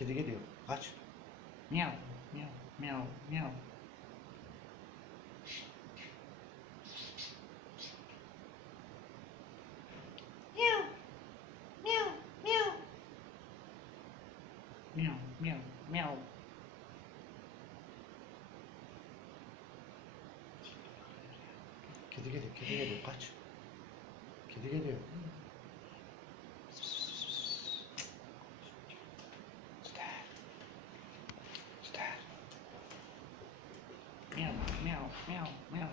Kedi geliyor. Kaç. Miau, miau, miau, miau. Miau, miau, miau. Miau, miau, miau. Kedi geliyor. Kedi geliyor. Kaç. Kedi geliyor. Süper. Süper. Miau, miau, miau, miau.